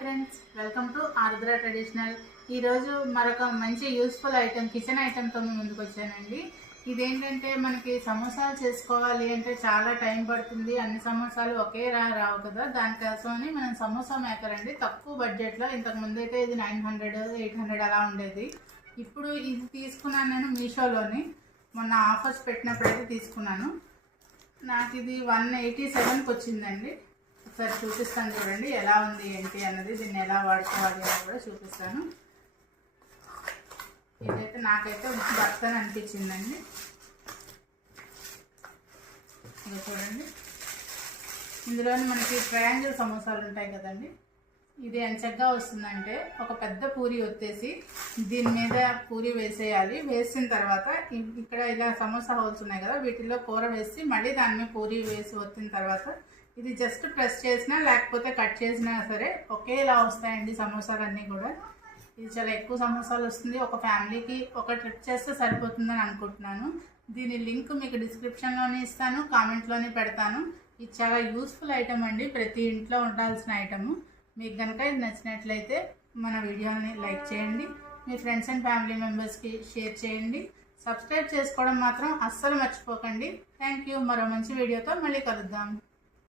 Friends, welcome to Arudra traditional. ఈరోజు మరొక మంచి యూస్ఫుల్ ఐటెం, కిచెన్ ఐటెంతో ముందుకు వచ్చానండి. ఇదేంటంటే మనకి సమోసాలు చేసుకోవాలి అంటే చాలా టైం పడుతుంది. అన్ని సమోసాలు ఒకే రావు కదా. దానికోసమని మనం సమోసా మేకర్ అండి, తక్కువ బడ్జెట్లో. ఇంతకుముందు అయితే ఇది 900, 800 అలా ఉండేది. ఇప్పుడు ఇది తీసుకున్నాను నేను మీషోలోని. మొన్న ఆఫర్స్ పెట్టినప్పుడు అయితే తీసుకున్నాను. నాకు ఇది 187కి వచ్చిందండి. ఒకసారి చూపిస్తాను చూడండి ఎలా ఉంది ఏంటి అన్నది. దీన్ని ఎలా వాడుకోవాలి అని కూడా చూపిస్తాను. ఇదైతే నాకైతే బర్తన్ అనిపించిందండి. ఇది చూడండి, ఇందులోని మనకి ట్రయాంగిల్ సమోసాలు ఉంటాయి కదండి. ఇది ఎంచగ్గా వస్తుందంటే ఒక పెద్ద పూరి ఒత్తేసి దీని మీద పూరి వేసేయాలి. వేసిన తర్వాత ఇక్కడ ఇలా సమోసా హోల్స్ ఉన్నాయి కదా, వీటిల్లో కూర వేసి మళ్ళీ దాని మీద పూరి వేసి ఒత్తిన తర్వాత ఇది జస్ట్ ప్రెస్ చేసినా లేకపోతే కట్ చేసినా సరే ఒకేలా వస్తాయండి సమోసాలన్నీ కూడా. ఇది చాలా ఎక్కువ సమోసాలు వస్తుంది. ఒక ఫ్యామిలీకి ఒక ట్రిప్ చేస్తే సరిపోతుందని అనుకుంటున్నాను. దీని లింక్ మీకు డిస్క్రిప్షన్లోనే ఇస్తాను, కామెంట్లోనే పెడతాను. ఇది చాలా యూస్ఫుల్ ఐటమ్ అండి, ప్రతి ఇంట్లో ఉండాల్సిన ఐటము. మీకు కనుక ఇది నచ్చినట్లయితే మన వీడియోని లైక్ చేయండి, మీ ఫ్రెండ్స్ అండ్ ఫ్యామిలీ మెంబర్స్కి షేర్ చేయండి. సబ్స్క్రైబ్ చేసుకోవడం మాత్రం అస్సలు మర్చిపోకండి. Thank you. మరో మంచి వీడియోతో మళ్ళీ కలుద్దాం.